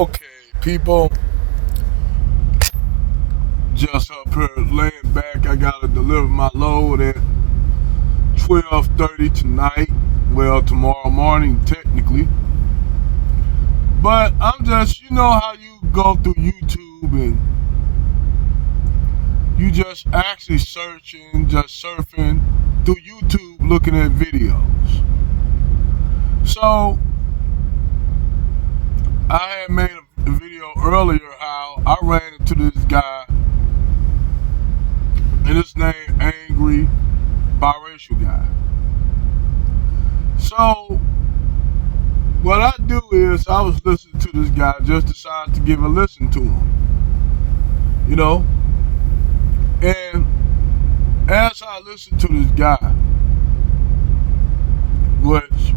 Okay, people, just up here laying back. I gotta deliver my load at 12:30 tonight. Well, tomorrow morning, technically. But I'm just, how you go through YouTube and you just actually searching, just surfing through YouTube looking at videos. So, I had made a video earlier how I ran into this guy, and his name Angry Biracial guy. So what I do is I was listening to this guy, just decided to give a listen to him, and as I listened to this guy, which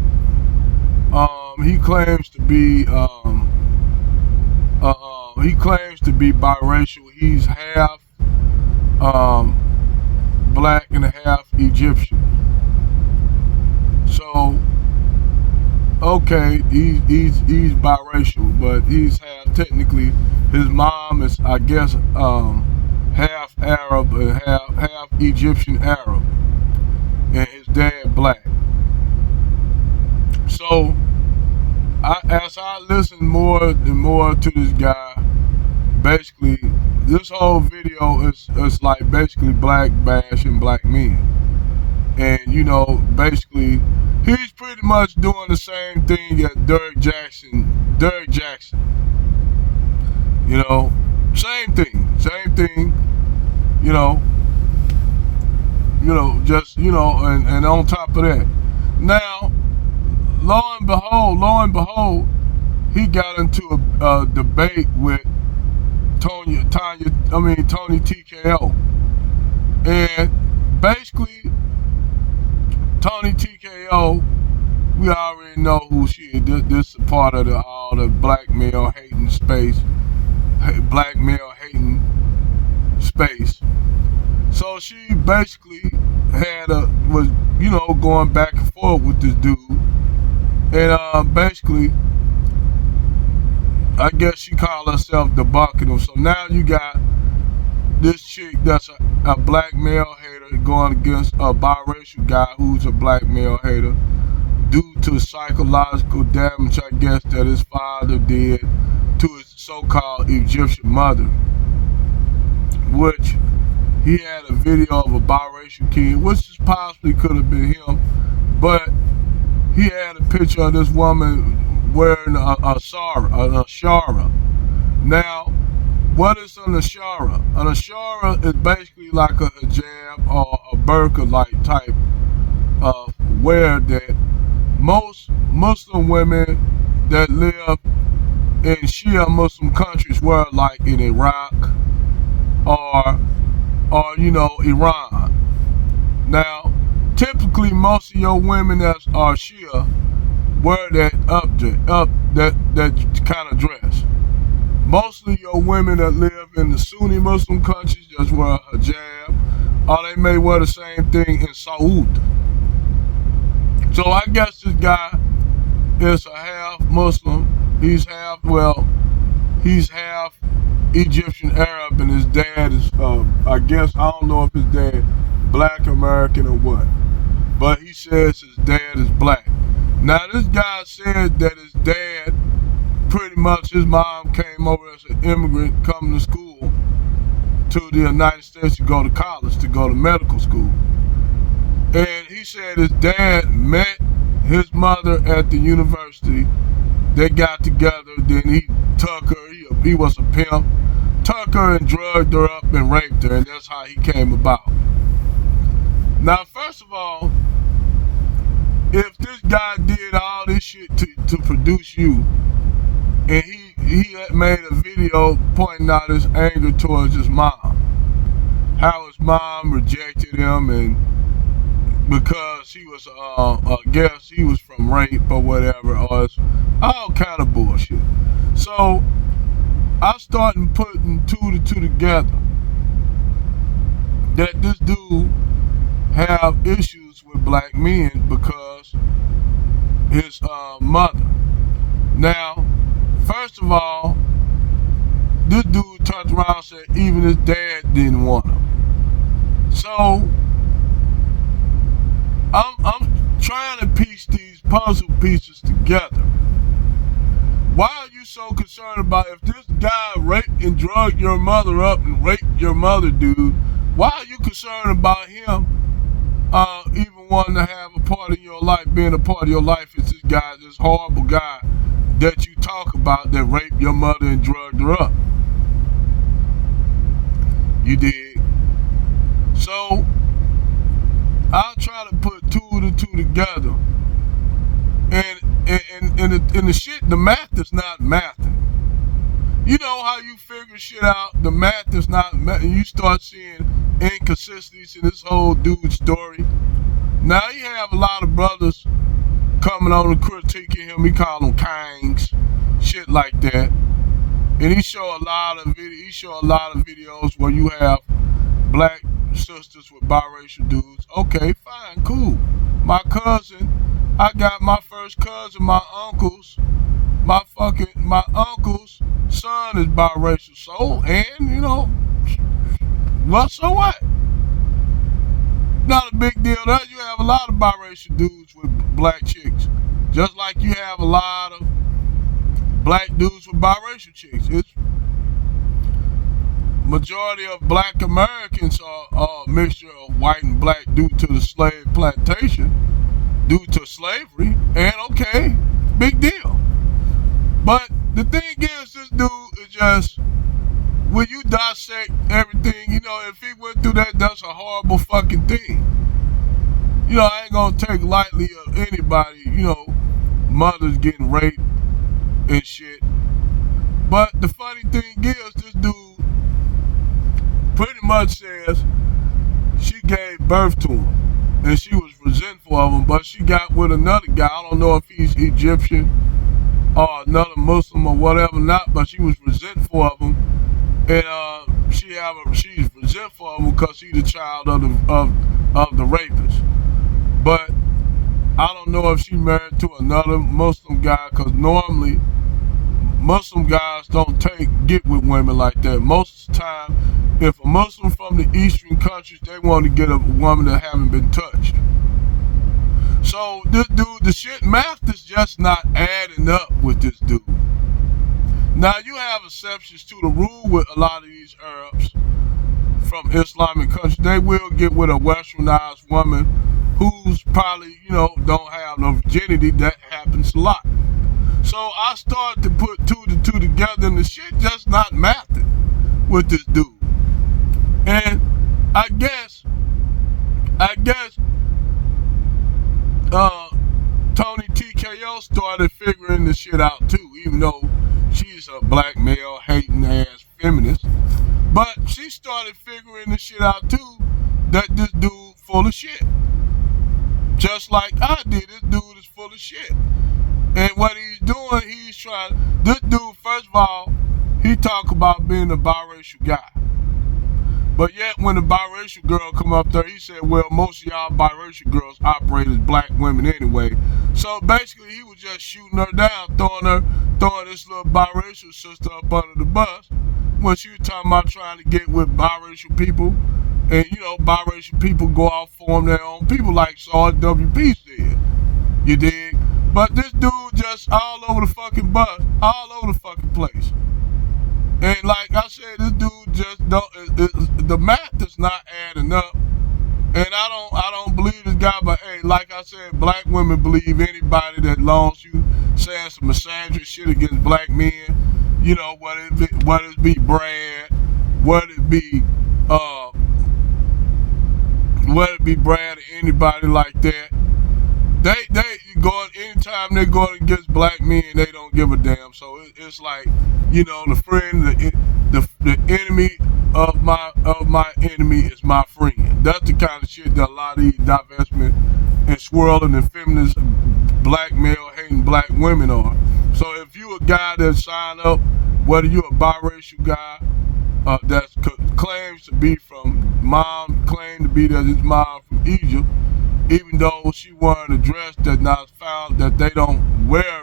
he claims to be biracial. He's half black and half Egyptian. So okay, he's biracial, but he's half, technically his mom is, I guess, half Arab and half Egyptian Arab, and his dad black. So as I listened more and more to this guy, basically this whole video is like basically black bashing black men. And basically he's pretty much doing the same thing as Derek Jaxon. Same thing, and on top of that. Now, lo and behold, he got into a debate with Tony TKO. And basically, Tony TKO, we already know who she is. This is part of all the black male hating space. So she basically was going back and forth with this dude, and basically, I guess she called herself debunking him. So now you got this chick that's a black male hater going against a biracial guy who's a black male hater due to psychological damage, I guess, that his father did to his so-called Egyptian mother, which he had a video of a biracial kid, which possibly could have been him, but he had a picture of this woman wearing a shara. Now, what is an ashara? An ashara is basically like a hijab or a burqa-like type of wear that most Muslim women that live in Shia Muslim countries wear, like in Iraq or Iran. Now, typically most of your women that are Shia wear that kind of dress. Mostly your women that live in the Sunni Muslim countries just wear a hijab, or they may wear the same thing in Saudi. So I guess this guy is a half Muslim. He's half Egyptian Arab, and his dad is, I don't know if his dad black American or what, but he says his dad is black. Now this guy said that his dad, pretty much his mom came over as an immigrant coming to school to the United States to go to college, to go to medical school. And he said his dad met his mother at the university. They got together, then he took her, he was a pimp, took her and drugged her up and raped her, and that's how he came about. Now, first of all, if this guy did all this shit to produce you, and he had made a video pointing out his anger towards his mom, how his mom rejected him, and because he was, I guess he was from rape or whatever, or it's all kind of bullshit. So I started putting two to two together that this dude have issues with black men because his mother. Now, first First of all, this dude turned around and said even his dad didn't want him. So I'm trying to piece these puzzle pieces together. Why are you so concerned about if this guy raped and drugged your mother up and raped your mother, dude? Why are you concerned about him even wanting to have a part in your life, being a part of your life? Is this guy, this horrible guy that you talk about that raped your mother and drugged her up? You did. So I'll try to put two and two together. And the shit, the math is not mathing. You know how you figure shit out, the math is not math, and you start seeing inconsistencies in this whole dude's story. Now he have a lot of brothers coming on and critiquing him. He call them kings, shit like that. And he show a lot of videos where you have black sisters with biracial dudes. Okay, fine, cool. My cousin, I got my first cousin, my uncle's son is biracial. So, and you know, well, so what? Not a big deal. That you have a lot of biracial dudes with black chicks, just like you have a lot of black dudes with biracial chicks. It's majority of black Americans are a mixture of white and black due to the slave plantation, due to slavery, and okay, big deal. But the thing is, this dude is just, when you dissect everything, you know, if he went through that, that's a horrible fucking thing. You know, I ain't gonna take lightly of anybody, you know, mothers getting raped and shit. But the funny thing is, this dude pretty much says she gave birth to him and she was resentful of him, but she got with another guy. I don't know if he's Egyptian or another Muslim or whatever, but she was resentful of him, and she's resentful of him because he's the child of the rapist. But I don't know if she married to another Muslim guy, because normally Muslim guys don't get with women like that. Most of the time, if a Muslim from the Eastern countries, they want to get a woman that haven't been touched. So this dude, the shit math is just not adding up with this dude. Now you have exceptions to the rule with a lot of these Arabs from Islamic countries. They will get with a westernized woman who's probably, you know, don't have no virginity. That happens a lot. So I started to put two to two together, and the shit just not mathing with this dude. And I guess Tony TKO started figuring this shit out too, even though she's a black male hating ass feminist. But she started figuring this shit out too, that this dude full of shit. Just like I did, this dude is full of shit. And what he's doing, this dude, first of all, he talk about being a biracial guy. But yet when the biracial girl come up there, he said, well, most of y'all biracial girls operate as black women anyway. So basically he was just shooting her down, throwing this little biracial sister up under the bus when she was talking about trying to get with biracial people. And you know, biracial people go out form their own people like Saul WP said. You dig? But this dude just all over the fucking bus, all over the fucking place. And like I said, this dude just the math is not adding up. And I don't believe this guy, but hey, like I said, black women believe anybody that longs you saying some misandrous shit against black men. You know, whether it be Brad, whether it be Brad or anybody like that. They going anytime they're going against black men, they don't give a damn. So it's like, you know, the friend, the enemy of my enemy is my friend. That's the kind of shit that a lot of these divestment and swirling and feminist black male hating black women are. So if you a guy that signed up, whether you a biracial guy that claims to be from claim to be that his mom from Egypt, even though she wearing a dress that not found that they don't wear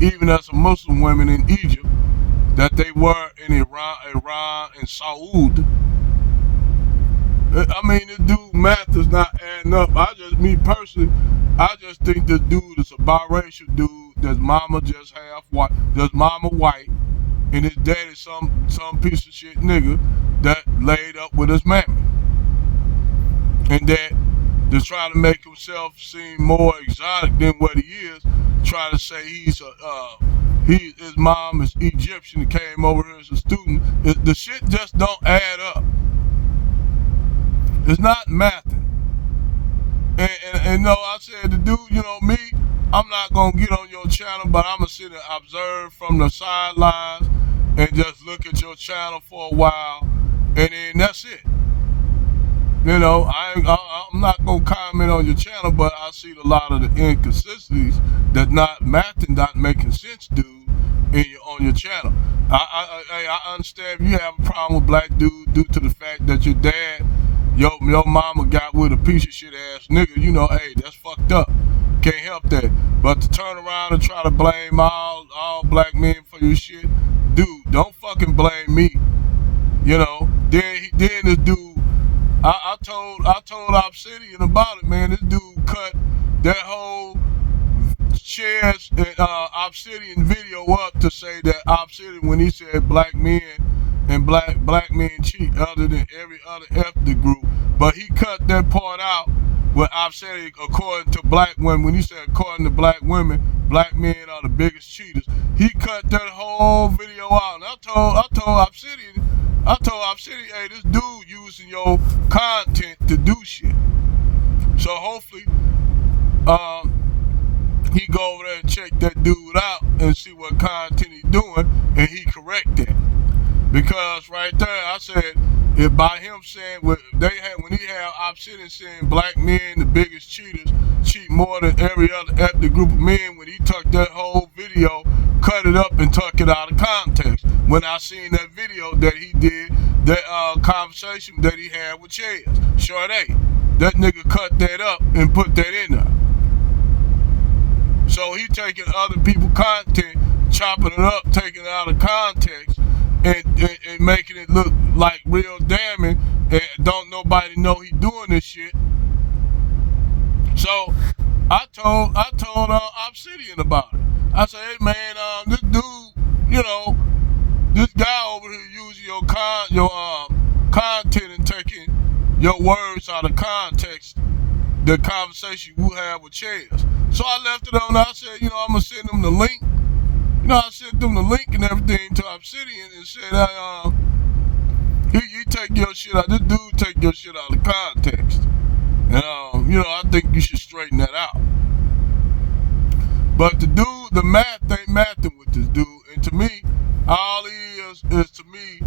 even as a Muslim women in Egypt, that they were in Iran, and Saudi. I mean, this dude math is not adding up. Me personally, I just think this dude is a biracial dude. That's mama just half white. That's mama white, and his daddy some piece of shit nigga that laid up with his mammy, and that to try to make himself seem more exotic than what he is, try to say his mom is Egyptian and came over here as a student. The shit just don't add up. It's not mathing. And no, I said the dude, me, I'm not gonna get on your channel, but I'm gonna sit and observe from the sidelines and just look at your channel for a while, and then that's it. I'm not gonna comment on your channel, but I see a lot of the inconsistencies that not mathing, not making sense, dude, on your channel. I understand if you have a problem with black dude due to the fact that your dad, your mama got with a piece of shit ass nigga. Hey, that's fucked up. Can't help that. But to turn around and try to blame all black men for your shit, dude, don't fucking blame me. Then this dude, I told Obsidian about it, man. This dude cut that whole shares Obsidian video up to say that Obsidian, when he said black men and black men cheat other than every other ethnic group, but he cut that part out when Obsidian, according to black women, when he said according to black women, black men are the biggest cheaters. He cut that whole video out, and I told Obsidian, hey, this dude using your content to do shit. So hopefully, he go over there and check that dude out and see what content he's doing, and he correct that. Because right there, I said, if by him saying when he had Obsidian saying black men the biggest cheaters cheat more than every other ethnic group of men, when he took that whole video, cut it up and took it out of context. When I seen that video that he did, that conversation that he had with Chaz, Sade, that nigga cut that up and put that in there. So he taking other people's content, chopping it up, taking it out of context, and making it look like real damning, and don't nobody know he doing this shit. So I told Obsidian about it. I said, hey man, this dude, this guy over here using your content and taking your words out of context, the conversation you have with Chaz. So I left it on. I said, I'm gonna send him the link. I sent them the link and everything to Obsidian and said, he take your shit out. This dude take your shit out of context. And, I think you should straighten that out. But the math ain't mathing with this dude. And to me, all he is to me,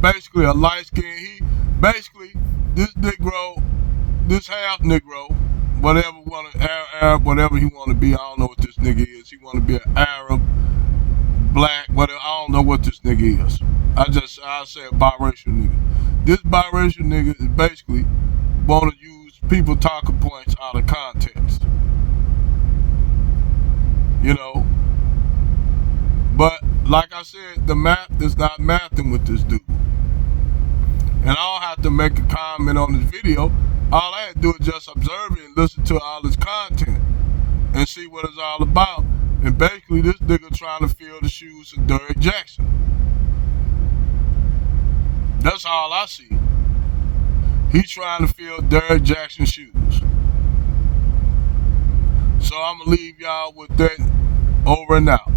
basically a light skin. This Negro, this half Negro, whatever Arab, whatever he want to be. I don't know what this nigga is. He want to be an Arab, black, whatever. I don't know what this nigga is. I said biracial nigga. This biracial nigga is basically want to use people talking points out of context. But like I said, the math is not mathing with this dude. And I don't have to make a comment on this video. All I had to do is just observe it and listen to all his content and see what it's all about. And basically, this nigga trying to fill the shoes of Derek Jaxon. That's all I see. He's trying to fill Derek Jackson's shoes. So I'm going to leave y'all with that. Over and out.